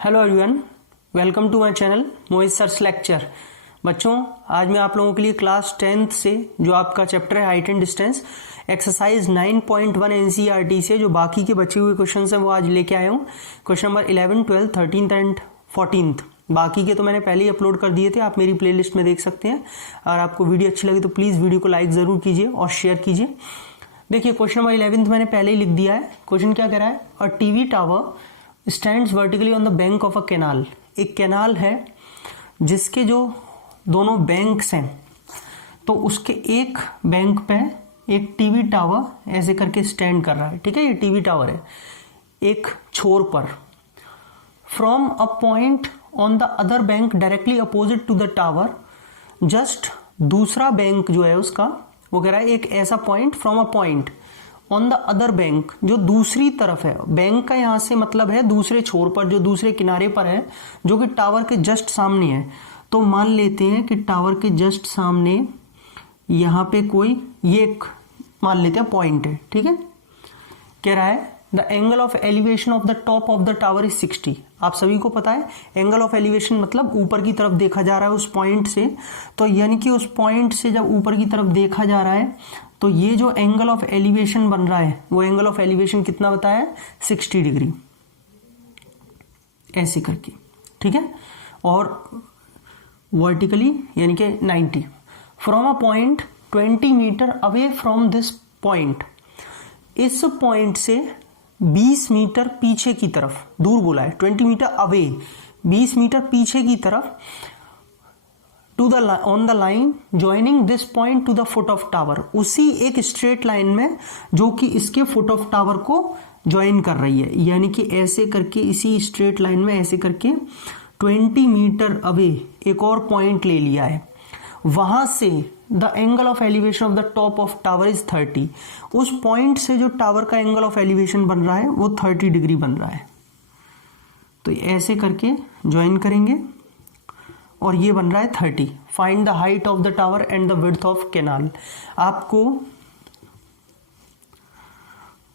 Hello everyone, welcome to my channel Mohit sir's lecture. बच्चों, आज मैं आप लोगों के लिए क्लास 10th से जो आपका चैप्टर है height and distance exercise 9.1 NCERT से जो बाकी के बचे हुए क्वेश्चन हैं वो आज लेके आया हूँ। Question number 11, 12, 13 and 14। बाकी के तो मैंने पहले ही अपलोड कर दिए थे, आप मेरी प्लेलिस्ट में देख सकते हैं। अगर आपको वीडियो अच्छी लगी तो प्लीज़ वीडियो को लाइक ज़रूर कीजिए और शेयर कीजिए। देखिए, क्वेश्चन नंबर 11 मैंने पहले ही लिख दिया है। क्वेश्चन क्या कह रहा है? A TV tower stands vertically on the bank of a canal. एक कैनाल है जिसके जो दोनों बैंक्स हैं, तो उसके एक बैंक पे एक टीवी टावर ऐसे करके स्टैंड कर रहा है। ठीक है, ये टीवी टावर है एक छोर पर। From a point on the other bank directly opposite to the tower, just दूसरा बैंक जो है उसका वो कह रहा है एक ऐसा point, from a point on the other bank, जो दूसरी तरफ है। बैंक का यहां से मतलब है दूसरे छोर पर, जो दूसरे किनारे पर है, जो कि टावर के जस्ट सामने है। तो मान लेते हैं कि टावर के जस्ट सामने यहां पे कोई ये एक मान लेते हैं पॉइंट है। ठीक है, कह रहा है the angle of elevation of the top of the tower is 60। आप सभी को पता है एंगल ऑफ एलिवेशन मतलब ऊपर की तरफ देखा जा रहा है उस पॉइंट से। तो यानी कि उस पॉइंट से जब ऊपर की तरफ देखा जा रहा है तो ये जो एंगल ऑफ एलिवेशन बन रहा है वो एंगल ऑफ एलिवेशन कितना बताया? 60 डिग्री ऐसे करके। ठीक है, और वर्टिकली यानी कि 90। From a point 20 metre away from this point, इस पॉइंट से 20 मीटर पीछे की तरफ, दूर बोला है 20 मीटर अवे, 20 मीटर पीछे की तरफ, to the on the line joining this point to the foot of tower, उसी एक स्ट्रेट लाइन में जो कि इसके फुट ऑफ टावर को ज्वाइन कर रही है। यानी कि ऐसे करके इसी स्ट्रेट लाइन में ऐसे करके 20 मीटर अवे एक और पॉइंट ले लिया है। वहां से the angle of elevation of the top of tower is 30। उस पॉइंट से जो टावर का एंगल ऑफ एलिवेशन बन रहा है वो 30 डिग्री बन रहा है। तो ऐसे करके ज्वाइन करेंगे और ये बन रहा है 30। Find the height of the tower and the width of canal. आपको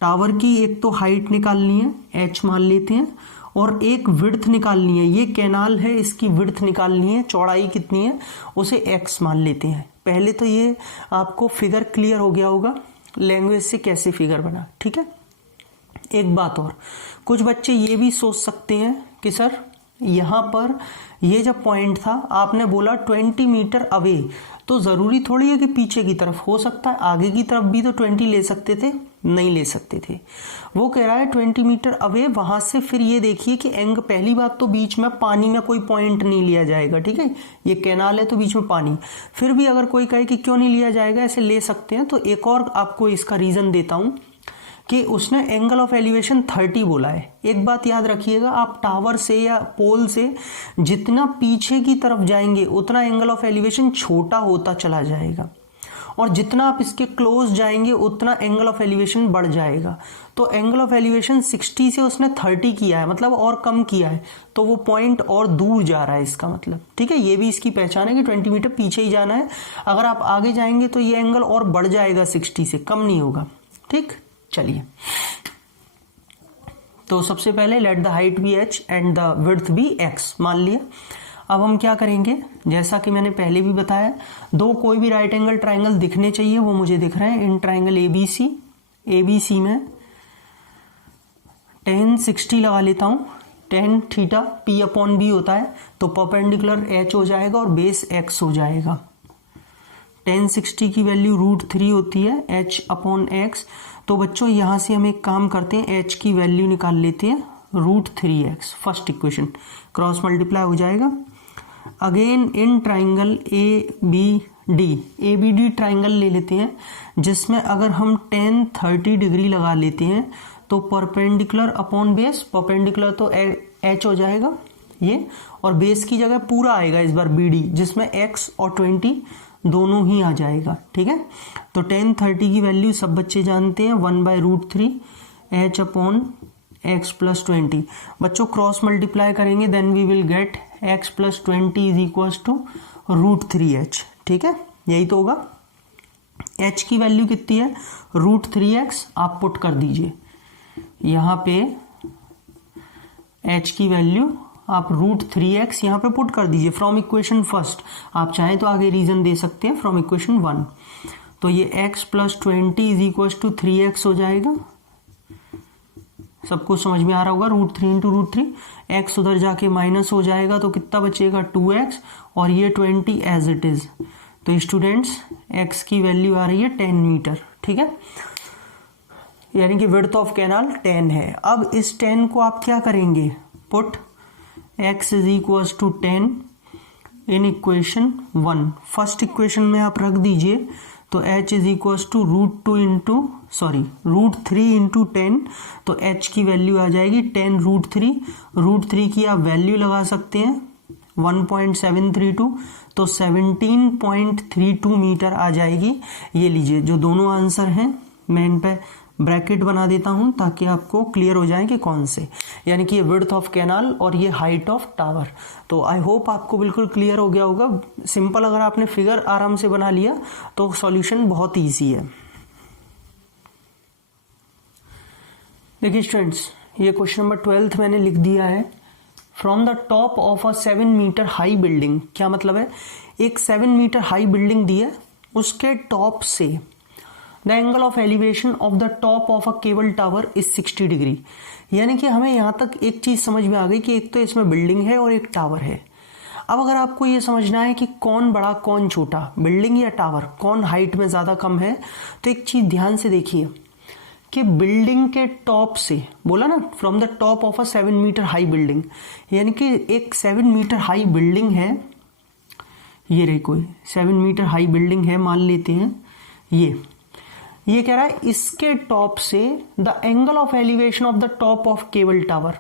टावर की एक तो हाइट निकालनी है, h मान लेते हैं, और एक विड्थ निकालनी है। ये कैनाल है, इसकी विड्थ निकालनी है, चौड़ाई कितनी है उसे x मान लेते हैं। पहले तो ये आपको फिगर क्लियर हो गया होगा लैंग्वेज से कैसे फिगर बना। ठीक है, एक बात और, कुछ बच्चे ये भी सोच सकते हैं कि सर यहाँ पर ये जब पॉइंट था आपने बोला 20 मीटर अवे, तो ज़रूरी थोड़ी है कि पीछे की तरफ, हो सकता है आगे की तरफ भी तो 20 ले सकते थे, नहीं ले सकते थे। वो कह रहा है 20 मीटर अवे। वहाँ से फिर ये देखिए कि एंग, पहली बात तो बीच में पानी में कोई पॉइंट नहीं लिया जाएगा। ठीक है, ये कैनाल है तो बीच में पानी, फिर भी अगर कोई कहे कि क्यों नहीं लिया जाएगा, ऐसे ले सकते हैं। तो एक और आपको इसका रीज़न देता हूँ कि उसने एंगल ऑफ एलिवेशन 30 बोला है। एक बात याद रखिएगा, आप टावर से या पोल से जितना पीछे की तरफ जाएंगे उतना एंगल ऑफ एलिवेशन छोटा होता चला जाएगा, और जितना आप इसके क्लोज जाएंगे उतना एंगल ऑफ एलिवेशन बढ़ जाएगा। तो एंगल ऑफ एलिवेशन 60 से उसने 30 किया है, मतलब और कम किया है, तो वो पॉइंट और दूर जा रहा है इसका मतलब। ठीक है, ये भी इसकी पहचान है कि 20 मीटर पीछे ही जाना है। अगर आप आगे जाएंगे तो ये एंगल और बढ़ जाएगा, 60 से कम नहीं होगा। ठीक, चलिए, तो सबसे पहले let the height be h and the width be x मान लिया। अब हम क्या करेंगे, जैसा कि मैंने पहले भी बताया, दो कोई भी राइट एंगल ट्राइंगल दिखने चाहिए, वो मुझे दिख रहे हैं। इन ट्राइंगल ABC में tan 60 लगा लेता हूँ। tan theta p upon b होता है, तो परपेंडिकुलर h हो जाएगा और बेस x हो जाएगा। tan 60 की वैल्यू √3 होती है h अपॉन x। तो बच्चों यहाँ से हम एक काम करते हैं, h की वैल्यू निकाल लेते हैं √3x। First equation cross multiply हो जाएगा। Again in triangle ABD triangle ले लेते हैं, जिसमें अगर हम tan 30 डिग्री लगा लेते हैं तो परपेंडिकुलर अपॉन बेस, परपेंडिकुलर तो h हो जाएगा ये, और बेस की जगह पूरा आएगा इस बार BD, जिसमें x और 20 दोनों ही आ जाएगा। ठीक है, तो tan 30 की वैल्यू सब बच्चे जानते हैं 1/√3 h अपॉन x प्लस 20। बच्चों क्रॉस मल्टीप्लाई करेंगे, then we will get x plus 20 is equals to √3h। ठीक है, यही तो होगा। h की वैल्यू कितनी है? √3x। आप पुट कर दीजिए यहाँ पे h की वैल्यू आप √3x यहाँ पे पुट कर दीजिए फ्रॉम इक्वेशन फर्स्ट। आप चाहें तो आगे रीजन दे सकते हैं फ्रॉम इक्वेशन 1। तो ये x + 20 = 3x हो जाएगा। सबको समझ में आ रहा होगा, √3 × √3, x उधर जाके माइनस हो जाएगा तो कितना बचेगा 2x, और ये 20 एज इट इज। तो स्टूडेंट्स x की वैल्यू आ रही है 10 मीटर, ठीक है, यानी कि विड्थ ऑफ कैनाल 10 है। अब इस 10 को आप क्या करेंगे, पुट x = 10 इन इक्वेशन 1। फर्स्ट इक्वेशन में आप रख दीजिए, तो h √3 × 10, तो h की वैल्यू आ जाएगी 10 √3। √3 की आप वैल्यू लगा सकते हैं 1.732, तो 17.32 मीटर आ जाएगी। ये लीजिए जो दोनों आंसर हैं, मैं इन पे ब्रैकेट बना देता हूं ताकि आपको क्लियर हो जाए कि कौन से, यानी कि ये विड्थ ऑफ कैनाल और ये हाइट ऑफ टावर। तो आई होप आपको बिल्कुल क्लियर हो गया होगा। सिंपल, अगर आपने फिगर आराम से बना लिया तो सॉल्यूशन बहुत इजी है। देखिए स्टूडेंट्स, ये क्वेश्चन नंबर 12 मैंने लिख दिया है। From the top of a 7 metre high building, क्या मतलब है, एक 7 मीटर हाई बिल्डिंग दी है, उसके टॉप से the angle of elevation of the top of a cable tower is 60 degree. यानी कि हमें यहां तक एक चीज समझ में आ गई कि एक तो इसमें बिल्डिंग है और एक टावर है। अब अगर आपको ये समझना है कि कौन बड़ा कौन छोटा, बिल्डिंग या टावर, कौन हाइट में ज्यादा कम है, तो एक चीज ध्यान से देखिए कि बिल्डिंग के टॉप से, बोला ना from the top of a 7 metre high building, यानी कि एक 7 मीटर हाई बिल्डिंग है, ये रही कोई 7 मीटर हाई बिल्डिंग है, मान लेते हैं ये कह रहा है इसके टॉप से the angle of elevation of the top of cable tower.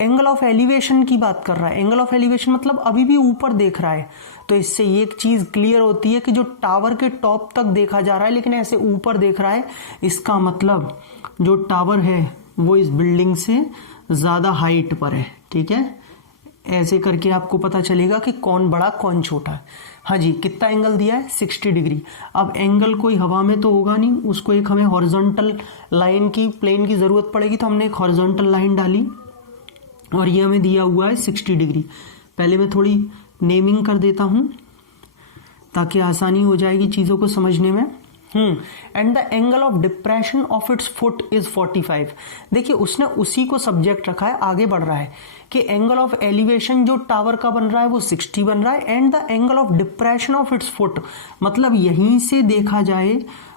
Angle of elevation की बात कर रहा है। एंगल ऑफ एलिवेशन मतलब अभी भी ऊपर देख रहा है, तो इससे ये एक चीज क्लियर होती है कि जो टावर के टॉप तक देखा जा रहा है लेकिन ऐसे ऊपर देख रहा है, इसका मतलब जो टावर है वो इस बिल्डिंग से ज्यादा हाइट पर है, ठीक है। ऐसे करके आपको पता चलेगा कि कौन बड़ा कौन छोटा है। हाँ जी, कितना एंगल दिया है 60 डिग्री। अब एंगल कोई हवा में तो होगा नहीं, उसको एक हमें हॉरिजॉन्टल लाइन की, प्लेन की जरूरत पड़ेगी, तो हमने एक हॉरिजॉन्टल लाइन डाली और ये हमें दिया हुआ है 60 डिग्री। पहले मैं थोड़ी नेमिंग कर देता हूं ताकि आसानी हो जाएगी चीजों को समझने में। And the angle of depression of its foot is 45। देखिए उसने उसी को सब्जेक्ट रखा है, आगे बढ़ रहा है कि एंगल ऑफ एलिवेशन जो टावर का बन रहा है वो 60 बन रहा है, and the angle of depression of its foot, मतलब यहीं से देखा जाए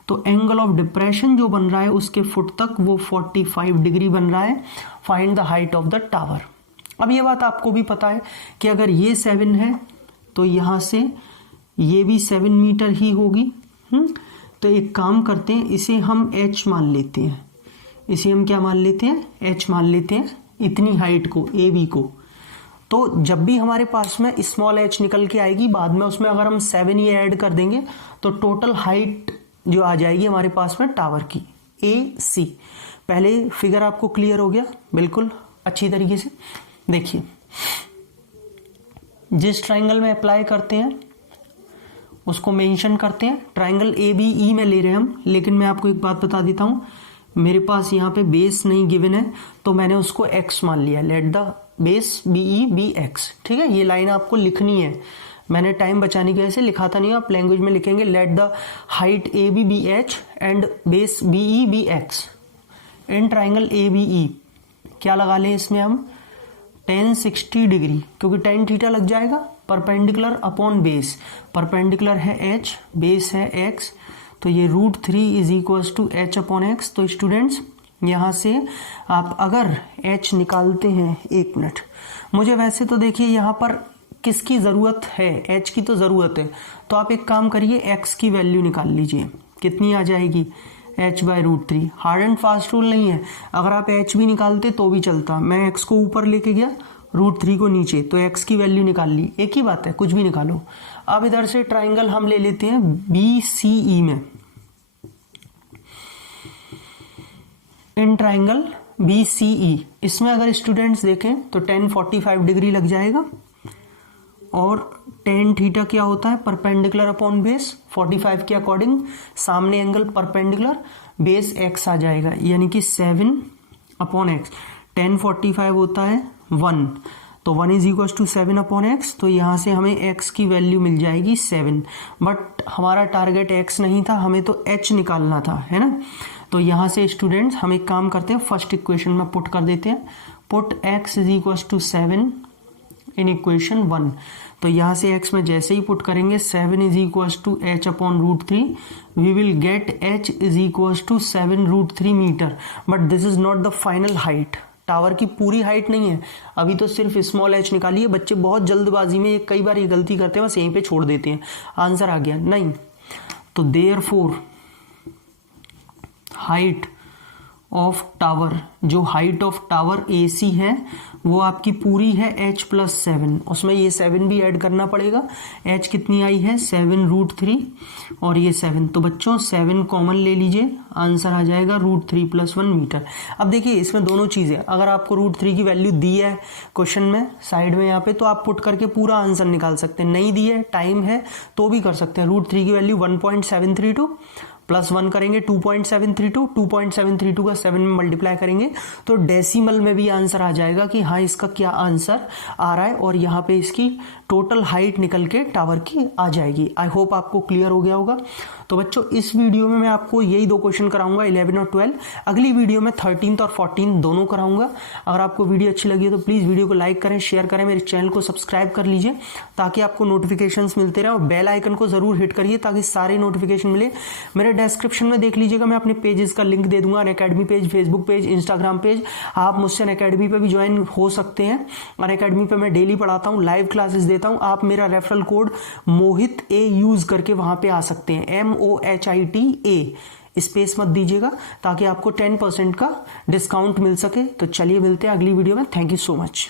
तो एंगल ऑफ डिप्रेशन जो बन रहा है उसके फुट तक वो 45 डिग्री बन रहा है। Find the height of the tower. अब ये बात आपको भी पता है कि अगर ये 7 है तो यहां से ये भी 7 मीटर ही होगी। तो एक काम करते हैं, इसे हम h मान लेते हैं, इसे हम क्या मान लेते हैं, h मान लेते हैं, इतनी हाइट को, AB को। तो जब भी हमारे पास में स्मॉल h निकल के आएगी बाद में, उसमें अगर हम 7 ये ऐड कर देंगे तो टोटल हाइट जो आ जाएगी हमारे पास में टावर की, AC। पहले फिगर आपको क्लियर हो गया बिल्कुल अच्छी तरीके से। देखिए जिस ट्राइंगल में अप्लाई करते हैं उसको मेंशन करते हैं। ट्राइंगल ABE में ले रहे हैं हम, लेकिन मैं आपको एक बात बता देता हूं, मेरे पास यहाँ पे बेस नहीं गिवन है तो मैंने उसको x मान लिया। Let the base BE be x, ठीक है। ये लाइन आपको लिखनी है, मैंने टाइम बचाने की वजह से लिखाता नहीं, आप लैंग्वेज में लिखेंगे late the height AB be h and base BE be x in triangle ABE। क्या लगा लें इसमें हम, tan 60 डिग्री, क्योंकि tan थीटा लग जाएगा, परपेंडिकुलर अपॉन बेस, परपेंडिकुलर है h, बेस है x, तो ये √3 = h/x। तो स्टूडेंट्स यहाँ से आप अगर h निकालते हैं, एक मिनट, मुझे वैसे तो देखिए यहाँ पर किसकी जरूरत है, h की तो जरूरत है, तो आप एक काम करिए x की वैल्यू निकाल लीजिए, कितनी आ जाएगी h/√3। Hard and fast rule नहीं है, अगर आप h भी निकालते तो भी चलता, मैं x को ऊपर लेके गया, √3 को नीचे, तो x की वैल्यू निकाल ली, एक ही बात है, कुछ भी निकालो। अब इधर से ट्राइंगल हम ले लेते हैं BCE में। इन ट्राइंगल BCE, इसमें अगर स्टूडेंट्स देखें तो tan 45 डिग्री लग जाएगा, और tan थीटा क्या होता है, परपेंडिकुलर अपॉन बेस, 45 के अकॉर्डिंग सामने एंगल परपेंडिकुलर, बेस x आ जाएगा, यानी कि 7/x। tan 45 होता है 1, तो 1 is equal to 7 upon x, तो यहाँ से हमें x की वैल्यू मिल जाएगी 7। बट हमारा टारगेट x नहीं था, हमें तो h निकालना था, है ना। तो यहाँ से स्टूडेंट्स हम एक काम करते हैं, फर्स्ट इक्वेशन में पुट कर देते हैं, put x is equal to 7 in equation 1। तो यहाँ से x में जैसे ही पुट करेंगे 7 is equal to h upon √3, we will get h is equal to 7√3 metre. But this is not the final height, tower की पूरी हाइट नहीं है, अभी तो सिर्फ स्मॉल h निकाली है। बच्चे बहुत जल्दबाजी में कई बार ये गलती करते हैं, बस यहीं पे छोड़ देते हैं, आंसर आ गया नहीं। तो देयरफॉर हाइट ऑफ टावर, जो हाइट ऑफ टावर AC है वो आपकी पूरी है h प्लस 7, उसमें ये 7 भी ऐड करना पड़ेगा। h कितनी आई है 7√3 और ये 7, तो बच्चों 7 कॉमन ले लीजिए, आंसर आ जाएगा √3 + 1 मीटर। अब देखिए इसमें दोनों चीज़ें, अगर आपको √3 की वैल्यू दी है क्वेश्चन में साइड में यहाँ पे, तो आप पुट करके पूरा आंसर निकाल सकते हैं, नहीं दी है टाइम है तो भी कर सकते हैं। √3 की वैल्यू 1.732 प्लस 1 करेंगे 2.732, 2.732 का 7 में मल्टीप्लाई करेंगे तो डेसिमल में भी आंसर आ जाएगा कि हाँ इसका क्या आंसर आ रहा है, और यहाँ पे इसकी टोटल हाइट निकल के टावर की आ जाएगी। आई होप आपको क्लियर हो गया होगा। तो बच्चों इस वीडियो में मैं आपको यही 2 क्वेश्चन कराऊंगा, 11 और 12। अगली वीडियो में 13 और 14 दोनों कराऊंगा। अगर आपको वीडियो अच्छी लगी है तो प्लीज़ वीडियो को लाइक करें, शेयर करें, मेरे चैनल को सब्सक्राइब कर लीजिए ताकि आपको नोटिफिकेशंस मिलते रहे, और बेल आइकन को जरूर हिट करिए ताकि सारे नोटिफिकेशन मिले। मेरे डिस्क्रिप्शन में देख लीजिएगा, मैं अपने पेजेस का लिंक दे दूंगा, Unacademy page, Facebook page, Instagram page. आप मुझसे अनअकैडमी पे भी ज्वाइन हो सकते हैं। अनअकैडमी पे मैं डेली पढ़ाता हूँ, लाइव क्लासेस देता हूँ। आप मेरा referral code Mohit A use करके वहां पे आ सकते हैं, MOHITA, स्पेस मत दीजिएगा ताकि आपको 10% का डिस्काउंट मिल सके। तो चलिए मिलते हैं अगली वीडियो में। Thank you so much.